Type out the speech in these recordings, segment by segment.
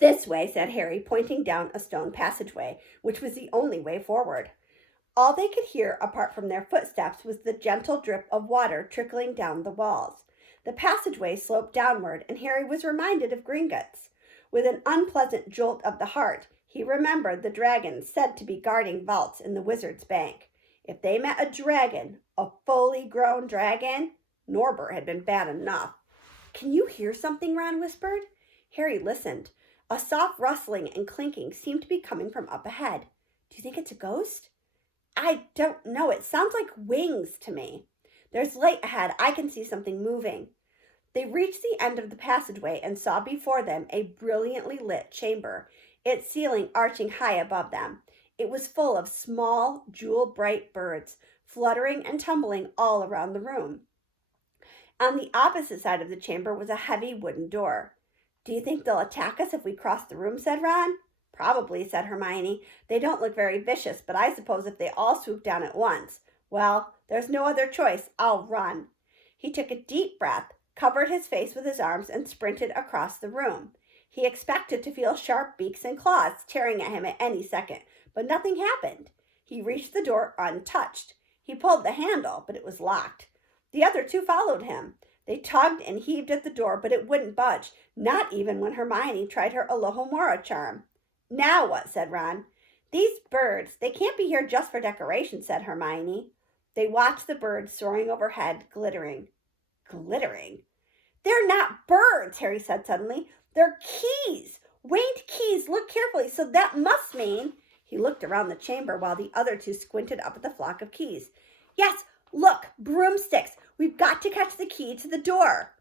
This way, said Harry, pointing down a stone passageway, which was the only way forward. All they could hear, apart from their footsteps, was the gentle drip of water trickling down the walls. The passageway sloped downward, and Harry was reminded of Gringotts. With an unpleasant jolt of the heart, he remembered the dragons said to be guarding vaults in the Wizard's Bank. If they met a dragon, a fully grown dragon, Norbert had been bad enough. Can you hear something? Ron whispered. Harry listened. A soft rustling and clinking seemed to be coming from up ahead. Do you think it's a ghost? I don't know. It sounds like wings to me. There's light ahead. I can see something moving. They reached the end of the passageway and saw before them a brilliantly lit chamber, its ceiling arching high above them. It was full of small, jewel-bright birds, fluttering and tumbling all around the room. On the opposite side of the chamber was a heavy wooden door. Do you think they'll attack us if we cross the room? Said Ron. Probably, said Hermione. They don't look very vicious, but I suppose if they all swoop down at once, well, there's no other choice. I'll run. He took a deep breath, covered his face with his arms, and sprinted across the room. He expected to feel sharp beaks and claws tearing at him at any second, but nothing happened. He reached the door untouched. He pulled the handle, but it was locked. The other two followed him. They tugged and heaved at the door, but it wouldn't budge, not even when Hermione tried her Alohomora charm. Now what? Said Ron. These birds, they can't be here just for decoration, said Hermione. They watched the birds soaring overhead, glittering. Glittering? They're not birds, Harry said suddenly. They're keys, winged keys. Look carefully. So that must mean... He looked around the chamber while the other two squinted up at the flock of keys. Yes, look, broomsticks. We've got to catch the key to the door.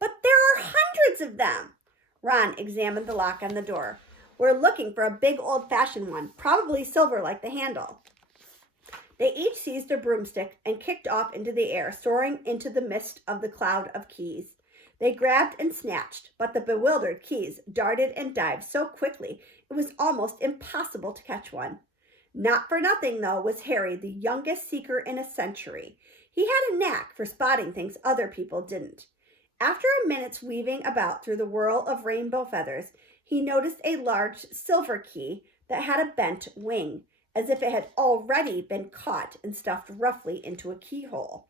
But there are hundreds of them. Ron examined the lock on the door. We're looking for a big old-fashioned one, probably silver like the handle. They each seized a broomstick and kicked off into the air, soaring into the mist of the cloud of keys. They grabbed and snatched, but the bewildered keys darted and dived so quickly it was almost impossible to catch one. Not for nothing, though, was Harry the youngest seeker in a century. He had a knack for spotting things other people didn't. After a minute's weaving about through the whirl of rainbow feathers, he noticed a large silver key that had a bent wing, as if it had already been caught and stuffed roughly into a keyhole.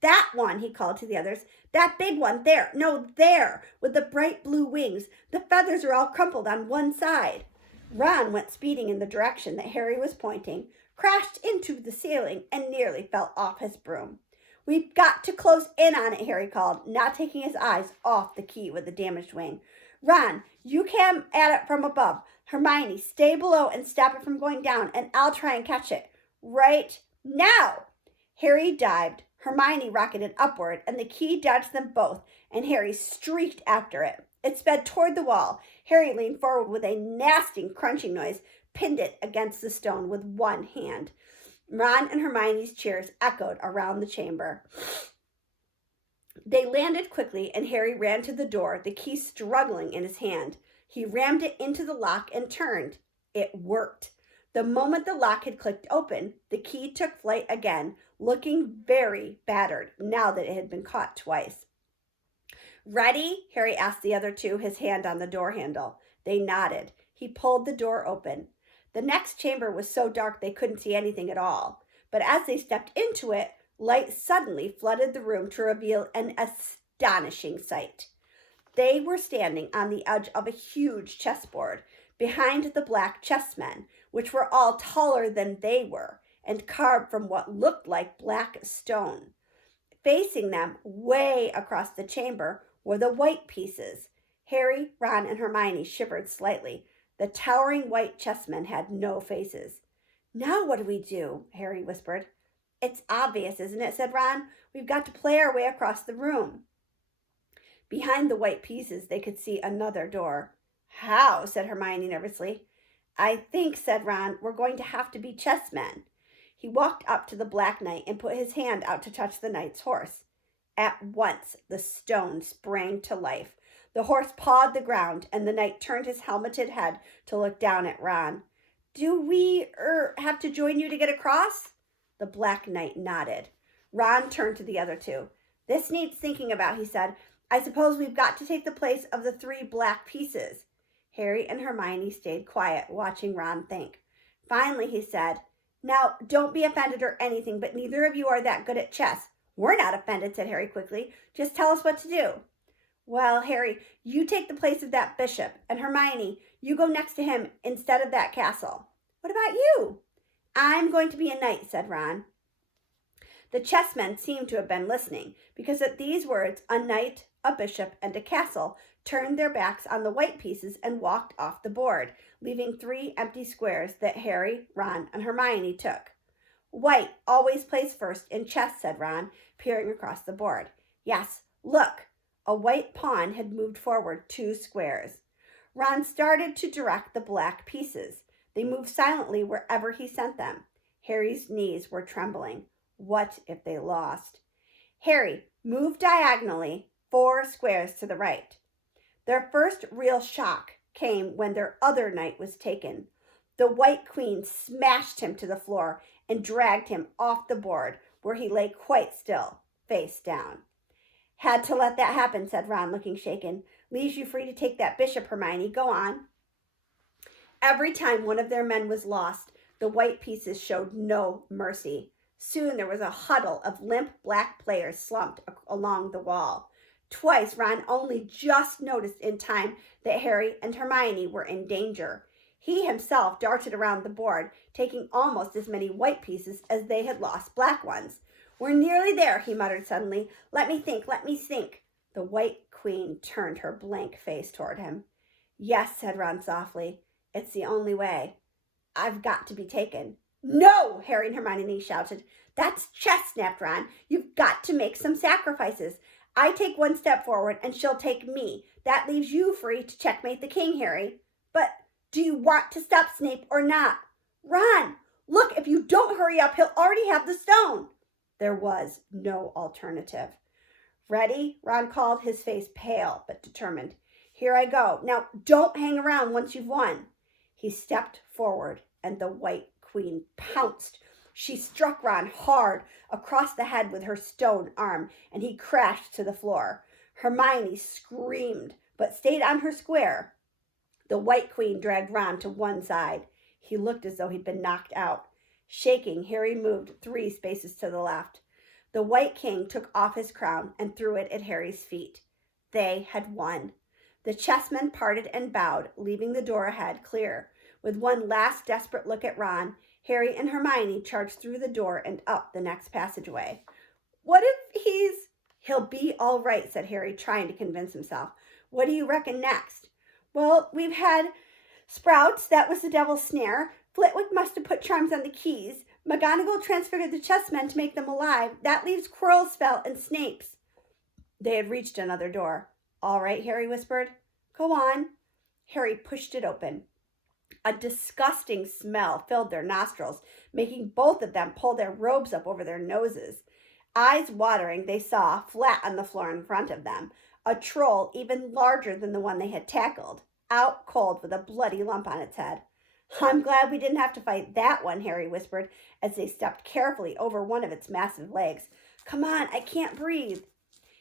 That one, he called to the others. That big one, there, no, there, with the bright blue wings. The feathers are all crumpled on one side. Ron went speeding in the direction that Harry was pointing, crashed into the ceiling, and nearly fell off his broom. We've got to close in on it, Harry called, not taking his eyes off the key with the damaged wing. Ron, you come at it from above. Hermione, stay below and stop it from going down, and I'll try and catch it. Right now! Harry dived. Hermione rocketed upward, and the key dodged them both, and Harry streaked after it. It sped toward the wall. Harry leaned forward with a nasty crunching noise, pinned it against the stone with one hand. Ron and Hermione's cheers echoed around the chamber. They landed quickly, and Harry ran to the door, the key struggling in his hand. He rammed it into the lock and turned. It worked. The moment the lock had clicked open, the key took flight again, looking very battered now that it had been caught twice. Ready? Harry asked the other two, his hand on the door handle. They nodded. He pulled the door open. The next chamber was so dark they couldn't see anything at all. But as they stepped into it, light suddenly flooded the room to reveal an astonishing sight. They were standing on the edge of a huge chessboard, behind the black chessmen, which were all taller than they were, and carved from what looked like black stone. Facing them, way across the chamber, were the white pieces. Harry, Ron, and Hermione shivered slightly. The towering white chessmen had no faces. Now what do we do? Harry whispered. It's obvious, isn't it? Said Ron. We've got to play our way across the room. Behind the white pieces, they could see another door. How? Said Hermione nervously. I think, said Ron, we're going to have to be chessmen. He walked up to the Black Knight and put his hand out to touch the knight's horse. At once, the stone sprang to life. The horse pawed the ground, and the knight turned his helmeted head to look down at Ron. Do we, have to join you to get across? The Black Knight nodded. Ron turned to the other two. This needs thinking about, he said. I suppose we've got to take the place of the 3 black pieces. Harry and Hermione stayed quiet, watching Ron think. Finally, he said, "Now, don't be offended or anything, but neither of you are that good at chess." "We're not offended," said Harry quickly. "Just tell us what to do." "Well, Harry, you take the place of that bishop, and Hermione, you go next to him instead of that castle." "What about you?" "I'm going to be a knight," said Ron. The chessmen seemed to have been listening, because at these words, a knight, a bishop, and a castle turned their backs on the white pieces and walked off the board, leaving 3 empty squares that Harry, Ron, and Hermione took. "White always plays first in chess," said Ron, peering across the board. "Yes, look." A white pawn had moved forward 2 squares. Ron started to direct the black pieces. They moved silently wherever he sent them. Harry's knees were trembling. What if they lost? "Harry, move diagonally 4 squares to the right." Their first real shock came when their other knight was taken. The White Queen smashed him to the floor and dragged him off the board, where he lay quite still, face down. "Had to let that happen," said Ron, looking shaken. "Leaves you free to take that bishop, Hermione. Go on." Every time one of their men was lost, the white pieces showed no mercy. Soon there was a huddle of limp black players slumped along the wall. Twice Ron only just noticed in time that Harry and Hermione were in danger. He himself darted around the board, taking almost as many white pieces as they had lost black ones. "We're nearly there," he muttered suddenly. Let me think. The White Queen turned her blank face toward him. "Yes," said Ron softly. "It's the only way. I've got to be taken." "No!" Harry and Hermione shouted. "That's chess," snapped Ron. "You've got to make some sacrifices. I take 1 step forward and she'll take me. That leaves you free to checkmate the king, Harry." "But do you want to stop Snape or not?" "Ron, look, if you don't hurry up, he'll already have the stone." There was no alternative. "Ready?" Ron called, his face pale but determined. "Here I go. Now, don't hang around once you've won." He stepped forward and the White Queen pounced. She struck Ron hard across the head with her stone arm, and he crashed to the floor. Hermione screamed, but stayed on her square. The White Queen dragged Ron to one side. He looked as though he'd been knocked out. Shaking, Harry moved 3 spaces to the left. The White King took off his crown and threw it at Harry's feet. They had won. The chessmen parted and bowed, leaving the door ahead clear. With one last desperate look at Ron, Harry and Hermione charged through the door and up the next passageway. "What if He'll be all right," said Harry, trying to convince himself. "What do you reckon next?" "Well, we've had Sprouts. That was the devil's snare. Flitwick must have put charms on the keys. McGonagall transfigured the chessmen to make them alive. That leaves Quirrell's spell and Snape's." They had reached another door. "All right," Harry whispered. "Go on." Harry pushed it open. A disgusting smell filled their nostrils, making both of them pull their robes up over their noses. Eyes watering, they saw, flat on the floor in front of them, a troll even larger than the one they had tackled, out cold with a bloody lump on its head. "I'm glad we didn't have to fight that one," Harry whispered as they stepped carefully over one of its massive legs. "Come on, I can't breathe."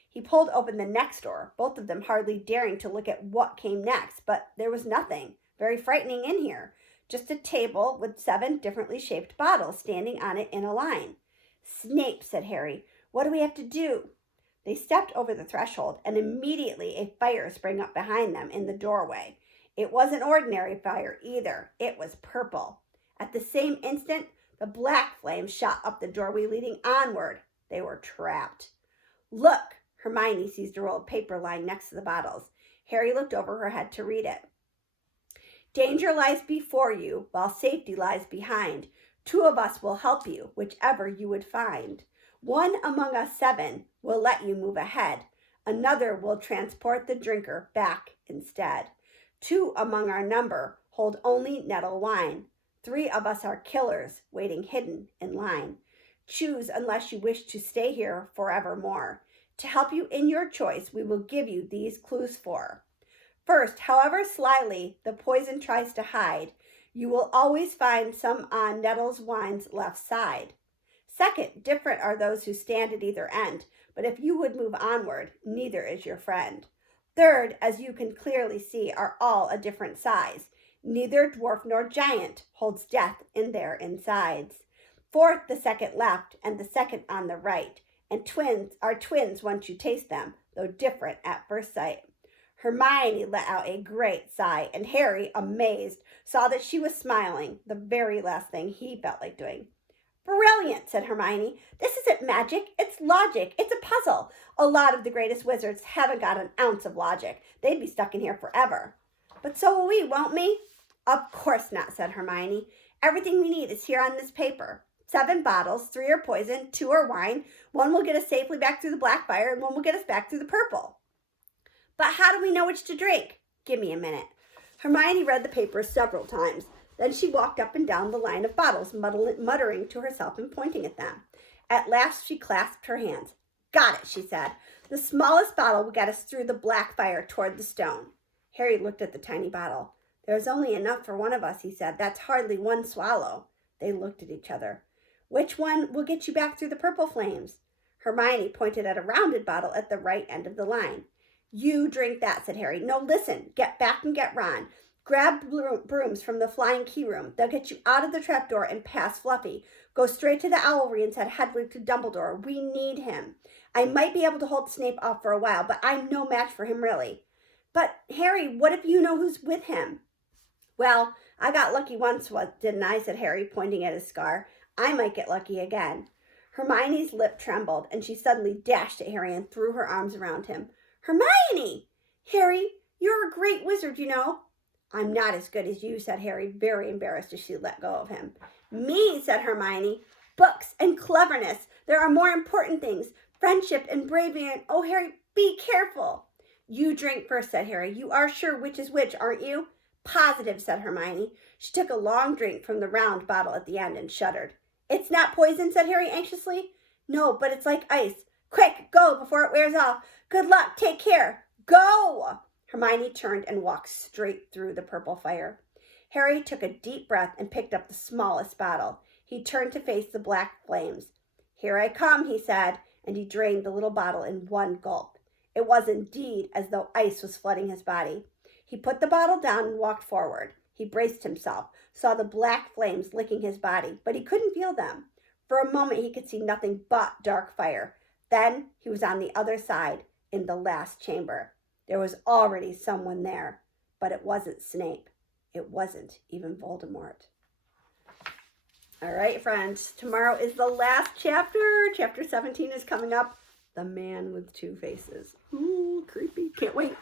He pulled open the next door, both of them hardly daring to look at what came next, but there was nothing very frightening in here. Just a table with 7 differently shaped bottles standing on it in a line. "Snape," said Harry, "what do we have to do?" They stepped over the threshold, and immediately a fire sprang up behind them in the doorway. It wasn't ordinary fire either. It was purple. At the same instant, the black flame shot up the doorway leading onward. They were trapped. "Look!" Hermione seized a roll of paper lying next to the bottles. Harry looked over her head to read it. "Danger lies before you, while safety lies behind. 2 of us will help you, whichever you would find. 1 among us 7 will let you move ahead. Another will transport the drinker back instead. 2 among our number hold only nettle wine. 3 of us are killers, waiting hidden in line. Choose unless you wish to stay here forevermore. To help you in your choice, we will give you these clues 4. First, however slyly the poison tries to hide, you will always find some on Nettle's wine's left side. Second, different are those who stand at either end, but if you would move onward, neither is your friend. Third, as you can clearly see, are all a different size. Neither dwarf nor giant holds death in their insides. Fourth, the second left and the second on the right, and twins are twins once you taste them, though different at first sight. Hermione let out a great sigh, and Harry, amazed, saw that she was smiling, the very last thing he felt like doing. Brilliant, said Hermione. This isn't magic, it's logic. It's a puzzle. A lot of the greatest wizards haven't got an ounce of logic. They'd be stuck in here forever. But so will we, won't we? Of course not, said Hermione. Everything we need is here on this paper. 7 bottles, 3 are poison, 2 are wine. 1 will get us safely back through the black fire, and 1 will get us back through the purple. But how do we know which to drink? Give me a minute. Hermione read the paper several times. Then she walked up and down the line of bottles, muttering to herself and pointing at them. At last she clasped her hands. Got it, she said. The smallest bottle will get us through the black fire toward the stone. Harry looked at the tiny bottle. There's only enough for one of us, he said. That's hardly 1 swallow. They looked at each other. Which one will get you back through the purple flames? Hermione pointed at a rounded bottle at the right end of the line. You drink that, said Harry. No, listen. Get back and get Ron. Grab brooms from the flying key room. They'll get you out of the trapdoor and past Fluffy. Go straight to the Owlry and send Hedwig to Dumbledore. We need him. I might be able to hold Snape off for a while, but I'm no match for him, really. But, Harry, what if you know who's with him? Well, I got lucky once, didn't I, said Harry, pointing at his scar. I might get lucky again. Hermione's lip trembled, and she suddenly dashed at Harry and threw her arms around him. Hermione! Harry, you're a great wizard, you know. I'm not as good as you, said Harry, very embarrassed as she let go of him. Me, said Hermione. Books and cleverness. There are more important things. Friendship and bravery and, oh, Harry, be careful. You drink first, said Harry. You are sure which is which, aren't you? Positive, said Hermione. She took a long drink from the round bottle at the end and shuddered. It's not poison, said Harry anxiously. No, but it's like ice. Quick, go before it wears off. Good luck. Take care. Go! Hermione turned and walked straight through the purple fire. Harry took a deep breath and picked up the smallest bottle. He turned to face the black flames. Here I come, he said, and he drained the little bottle in one gulp. It was indeed as though ice was flooding his body. He put the bottle down and walked forward. He braced himself, saw the black flames licking his body, but he couldn't feel them. For a moment he could see nothing but dark fire. Then he was on the other side, in the last chamber. There was already someone there, but it wasn't Snape. It wasn't even Voldemort. All right, friends, tomorrow is the last chapter. Chapter 17 is coming up. The Man with Two Faces. Ooh, creepy. Can't wait.